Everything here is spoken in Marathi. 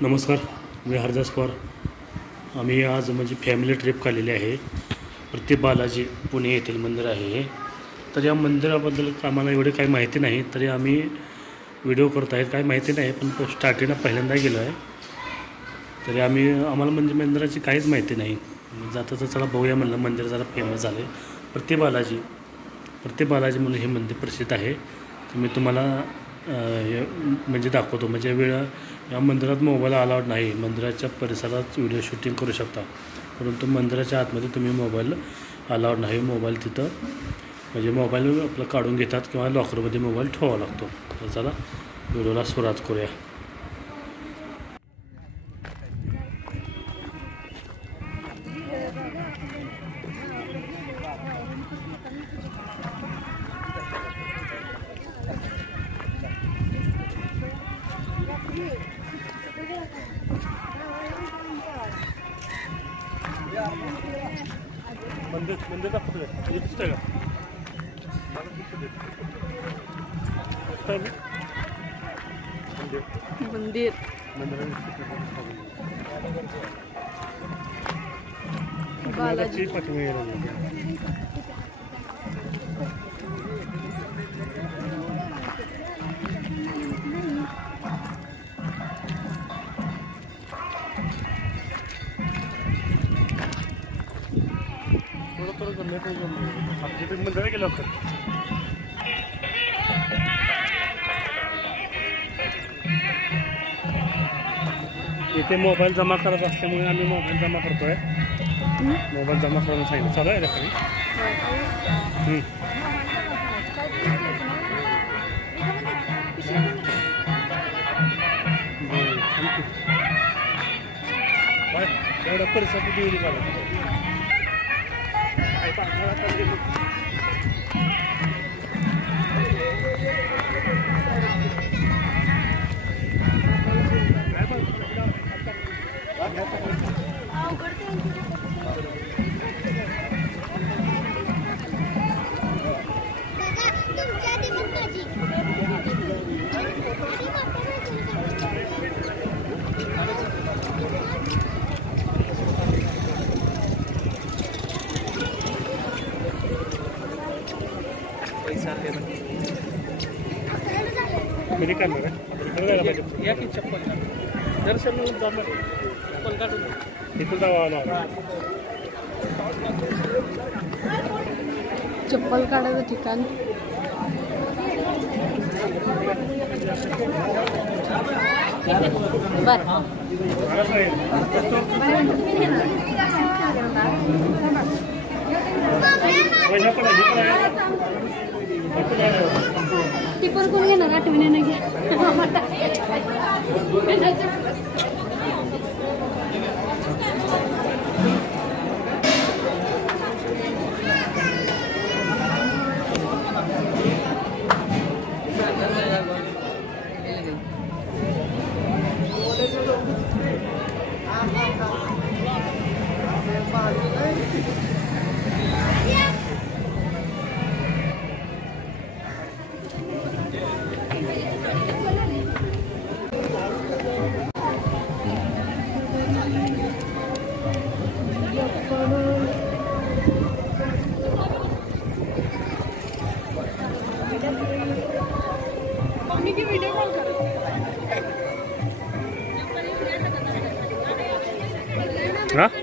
नमस्कार, मी हरदास पवार. आम्ही आज म्हणजे फॅमिली ट्रिप काढलेली आहे. प्रति बालाजी पुणे येथील मंदिर आहे हे. तर या मंदिराबद्दल आम्हाला एवढे काही माहिती नाही, तरी आम्ही व्हिडिओ करत आहेत. काही माहिती नाही, पण स्टार्टिंगला पहिल्यांदा गेलो आहे. तरी आम्हाला म्हणजे मंदिराची काहीच माहिती नाही. जाता तर चला बघूया म्हणलं. मंदिर जरा फेमस झालं आहे. प्रति बालाजी म्हणून हे मंदिर प्रसिद्ध आहे. तर मी तुम्हाला हे म्हणजे दाखवतो. म्हणजे या मंदिरात मोबाईल अलाउड नाही. मंदिराच्या परिसरात व्हिडिओ शूटिंग करू शकता, परंतु मंदिराच्या आतमध्ये तुम्ही मोबाईल अलाउड नाही. मोबाईल तिथं म्हणजे मोबाईल आपलं काढून घेतात किंवा लॉकरमध्ये मोबाईल ठेवावा लागतो. तर चला व्हिडिओला सुरुवात करूया. मंदिर दाखवतो का? दिसतंय का? मंदिर बालाजी मंदिर गेलो आपण. इथे मोबाईल जमा करत असल्यामुळे आम्ही मोबाईल जमा करतोय. मोबाईल जमा करून सांगितलं चालू आहे रे खाली. एवढा परिसर देवी झाला. कधी करणार आहे? जायला पाहिजे. या की चप्पल दर्शन जाणार. चप्पल काढून तिथं जावं. चप्पल काढायचं ठिकाण ती पण कोण घेणार? आठवणीने घ्या. हाँ